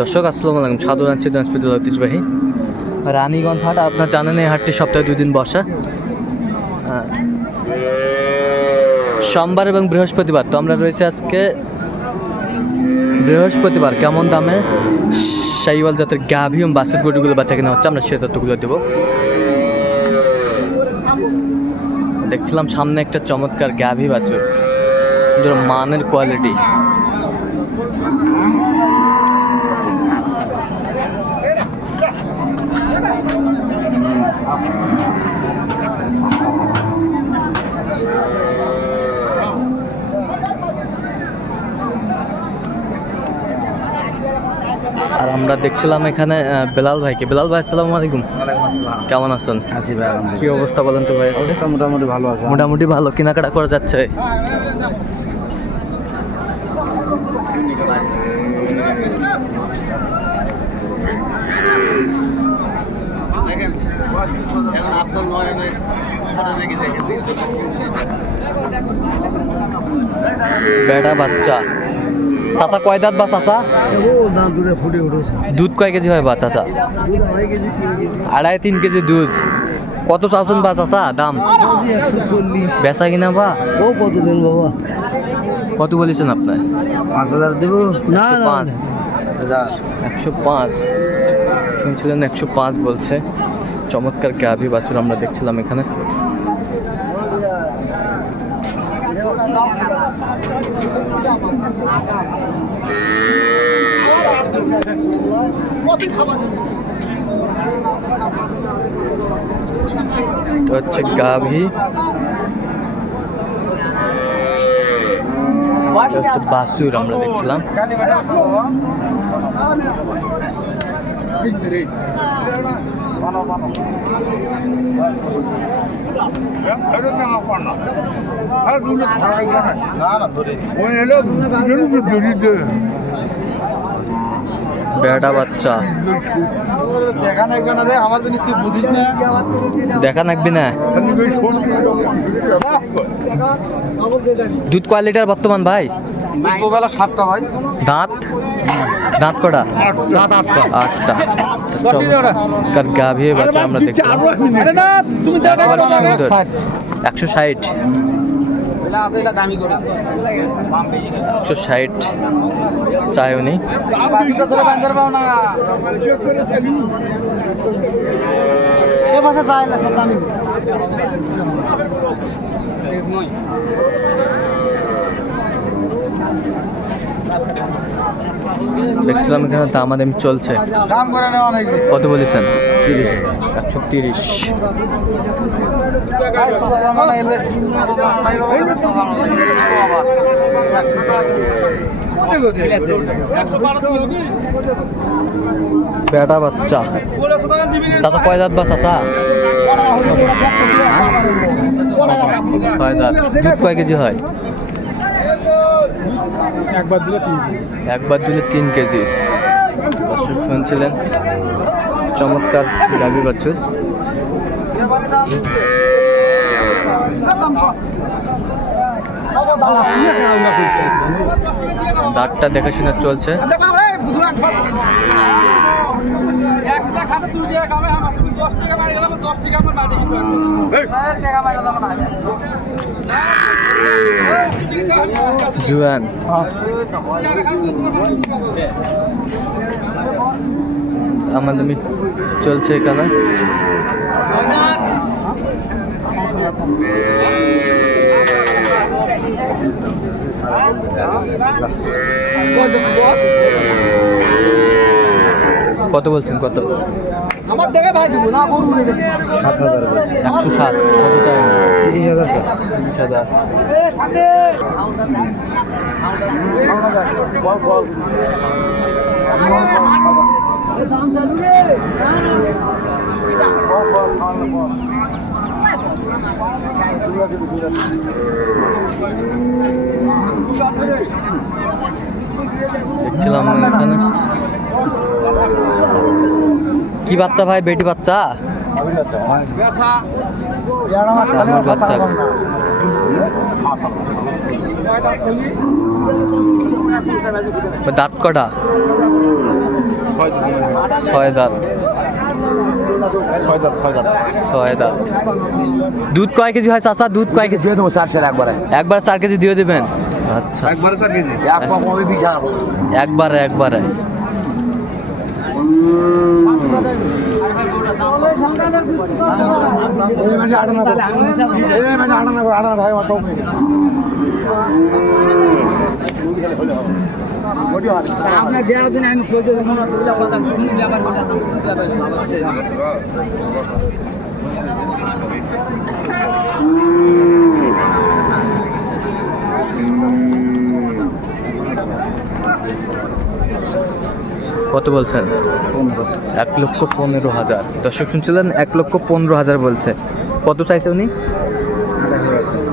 দর্শক, আসসালামু আলাইকুম। সাধু রাঞ্চি দিনাজপুর ঐতিহ্যবাহী। রানীগঞ্জ হাট, আপনার জানেন এই হাটটি সপ্তাহে দুই দিন বসা। সোমবার এবং বৃহস্পতিবার, তো আমরা রয়েছে আজকে বৃহস্পতিবার। কেমন দামে শাইওয়াল জাতের এবং বাসের গরুগুলো বাচ্চা কিনা হচ্ছে, আমরা সে তথ্যগুলো দেবো। দেখছিলাম সামনে একটা চমৎকার গাভি বাছুর। মানের কোয়ালিটি আর আমরা দেখছিলাম এখানে বেলাল ভাইকে। বেলাল ভাই আসসালামু আলাইকুম। কেমন আছেন? আছি ভাই কি অবস্থা বলেন তো ভাই? অবস্থা মোটামুটি ভালো আছে। মোটামুটি ভালো কেনাকাটা করা যাচ্ছে। বেটা বাচ্চা। চাচা কয় দাঁত বা চাচা? দুধ কয় কেজি হয় বা চাচা? আড়াই তিন কেজি দুধ। কত চাচ্ছেন বা চাচা দাম? বেচা কিনা বা? ও কত দেন বাবা কত বলেছেন আপনার পাঁচ হাজার দেবো। না একশো পাঁচ। একশো পাঁচ। শুনছিলেন একশো পাঁচ বলছে। চমৎকার গাভি বাছুর আমরা দেখছিলাম এখানে। হচ্ছে গাভি। হচ্ছে বাসুর আমরা দেখছিলাম। বেড়া বাচ্চা। দেখা নাকবে না রে আমার জিনিস তুই বুঝিস না দেখা নাকবি না দুধ কোয়ালিটার বর্তমান ভাই দুপুরবেলা সাতটা ভাই দাঁত? দাঁত কটা? দাঁত আটটা। আটটা। চমৎকার গাভি বাচ্চা আমরা দেখছিলাম আরে না তুমি একেবারে সুন্দর। একশো ষাট। একশো ষাট। চাই উনি। দেখছিলাম এখানে দামাদামি চলছে। দাম করে নেওয়া অনেক কত বলেছেন? একশো তিরিশ। বেটা বাচ্চা। চাচা কয় দাঁত বা চাচা? ছয় দাঁত। কয় কেজি হয়? একবার দিলে তিন একবার দিলে তিন কেজি। দর্শক শুনছিলেন, চমৎকার গাভী বাছুর। দাঁতটা দেখাশোনা চলছে। জুয়ান। আমাদের চলছে এখানে। কত বলছেন কত? আমার দেখে ভাই দেবো না গরু সাত হাজার একশো সাত। তিরিশ হাজার তিরিশ হাজার দেখছিলাম কি বাচ্চা ভাই বেটি বাচ্চা? বাচ্চা দাঁত কটা? ছয় দাঁত। দুধ কয় কেজি হয় চাচা? দুধ কয় কেজি? দিয়ে দেবো চার সের একবারে একবার চার কেজি দিয়ে দেবেন? আচ্ছা। একবারে চার কেজি এক একবারে একবারে। আপনার দেওয়ার জন্য আমি কথা কোনো ব্যাপার হলে কত বলছেন? এক লক্ষ পনেরো হাজার। দর্শক শুনছিলেন, এক লক্ষ পনেরো হাজার বলছে। কত চাইছে উনি?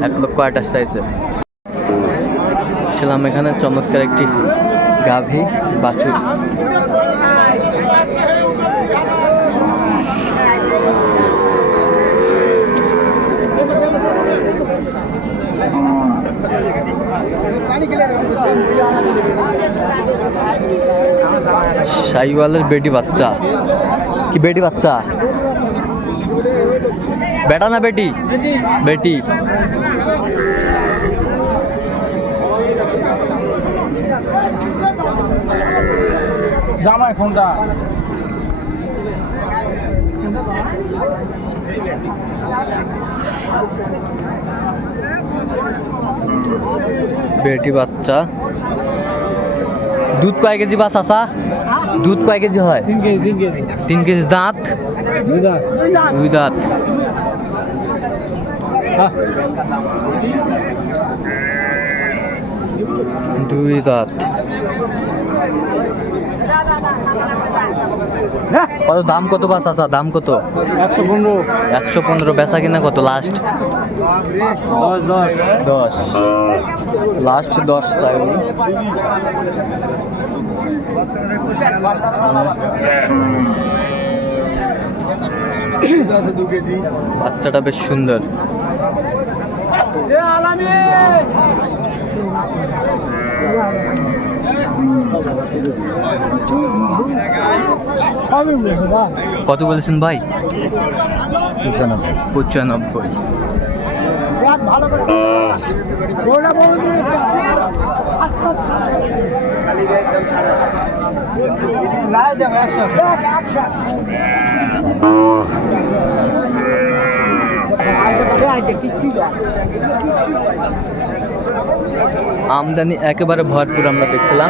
এক লক্ষ আঠাশ চাইছে। ছিলাম এখানে চমৎকার একটি গাভী বাছুর। শাহিওয়ালের বেটি বাচ্চা। কি বেটি বাচ্চা? বেটা না বেটি? বেটি। জামাই কোনটা বেটি বাচ্চা। দুধ কয় কেজি বা চাষা দুধ কয় কেজি হয়? তিন কেজি তিন কেজি। দাঁত? দুই দাঁত। দুই দাঁত। দুই দাঁত। কত দাম কত বা চাষা দাম কত? একশো পনেরো। একশো পনেরো বেচা কিনা কত লাস্ট দশ। লাস্ট দশ চাই বাচ্চাটা বেশ সুন্দর। কত বলেছেন ভাই? পঁচানব্বই। আমদানি একেবারে ভরপুর আমরা দেখছিলাম।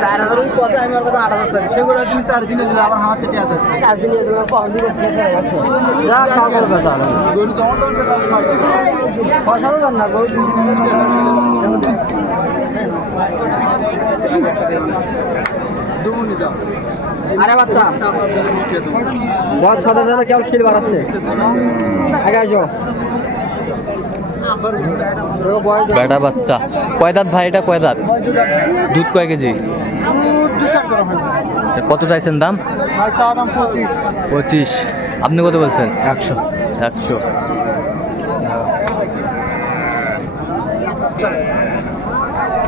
চার হাজার ওই কথা আমি ওর কথা আট হাজার টাকা সেগুলো তুমি চার দিনে দিলে আমার হাতে টিয়া আছে চার দিনে দিলে কম দিলে যা তা বেচা গরু জমা তো বেচা ছয় সাত হাজার না গরু আরে বাচ্চা। বয়স সাত হাজার কেমন খিল বাড়াচ্ছে? আগে আসো। বেটা বাচ্চা। কয় দাঁত ভাই এটা? কয় দাঁত? দুধ কয় কেজি? তা কত চাইছেন দাম? পঁচিশ। আপনি কত বলছেন? একশো। একশো।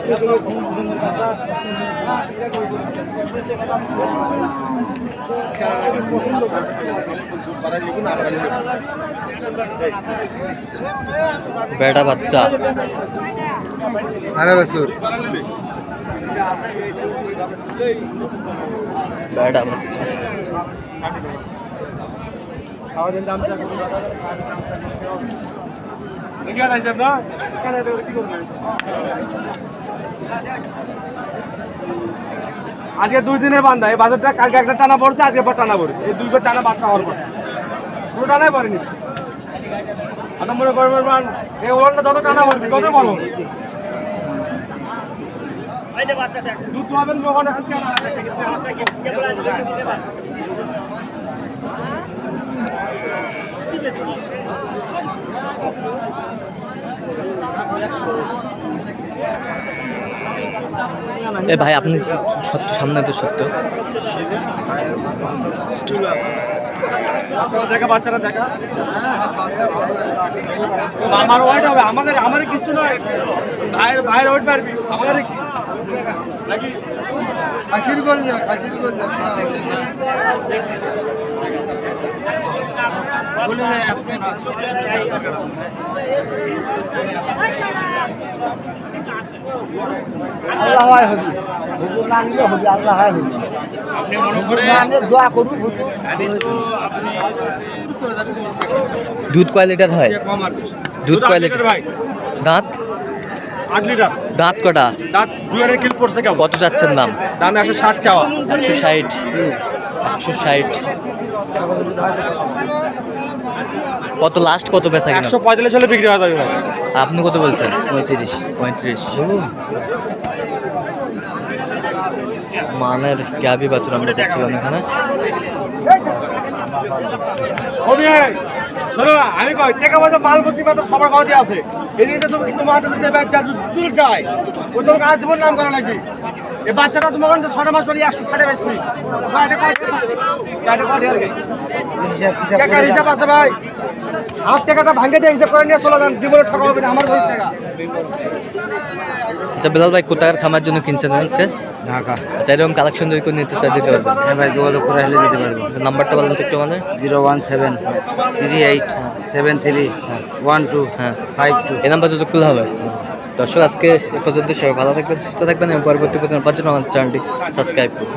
কেবল তিন মিনিটের বাচ্চা মারি দাবা তোমার মুখ ভাইরাল বেটা বাচ্চা আরে বছর বেটা বাচ্চা আজকে দুই দিনের বান্ধা এই বাজারটা কালকে একটা টানা পড়ছে আজকে পর টানা পড়ে এই দুইবার টানা বাচ্চা হওয়ার পর। পুরো টানাই পড়েনি। আপনার মনে করবেন এই ওয়ানটা যত টানা পড়বে তত বড় হবে। দুধ পাবেন ওখানে এ ভাই আপনি সত্য সামনে তো সত্য। দেখা বাচ্চারা দেখা। আমার ওয়েট হবে আমাদের আমার কিচ্ছু নয়। ভাইয়ের ভাইয়ের ওয়েট পারবি আমাদের নাকি? খাসির গোল যা খাসির গোল যা আল্লাহ হয় হবি। হুজুর না নিলে হবি আল্লাহ হয় হবি। আপনি মনে করে দোয়া করু হুজুর আমি তো আপনি দুধ কয় লিটার হয়? দুধ কয় লিটার? ভাই? দাঁত? আট লিটার। দাঁত কটা? দাঁত দুয়ারে কিল পড়ছে কেমন কত চাচ্ছেন দাম? দাম একশো ষাট চাওয়া। একশো ষাট। একশো ষাট। কত লাস্ট কত পেশা কিনা? একশো পঁয়তাল্লিশ হলে বিক্রি হয়ে যাবে ভাই। আপনি কত বলছেন? পঁয়ত্রিশ। পঁয়ত্রিশ। মানের গ্যাবি বাছুর আমরা দেখছিলাম এখানে। আমি কই টাকা পয়সা মাল বসি মাত্র সবার কাছে আছে। এই জিনিসটা তুমি তোমার হাতে যদি চুল চাই। ও তোমাকে আজ জীবন নাম করা লাগবে এই বাচ্চাটা তোমার ছটা মাস পরে একশো খাটে টাকার হিসাব আছে ভাই। আমার টাকাটা ভাঙে দিয়ে হিসাব করে নিয়ে চলে যান। জীবনে ঠকা হবে না আমার টাকা। আচ্ছা বিলাল ভাই কোথাকার খামার জন্য কিনছেন আজকে? ঢাকা। আচ্ছা এরকম কালেকশন যদি করে নিতে চাই দিতে পারবেন হ্যাঁ ভাই যোগাযোগ করে আসলে দিতে পারব। আচ্ছা, নাম্বারটা বলেন তো একটু আমাদের। Zero one seven three eight seven three one two হ্যাঁ। Five two. এই নাম্বার যোগাযোগ করলে হবে। দর্শক, আজকে এ পর্যন্ত সবাই ভালো থাকবেন, সুস্থ থাকবেন এবং পরবর্তী প্রতিদিন পাওয়ার জন্য আমাদের চ্যানেলটি সাবস্ক্রাইব করুন।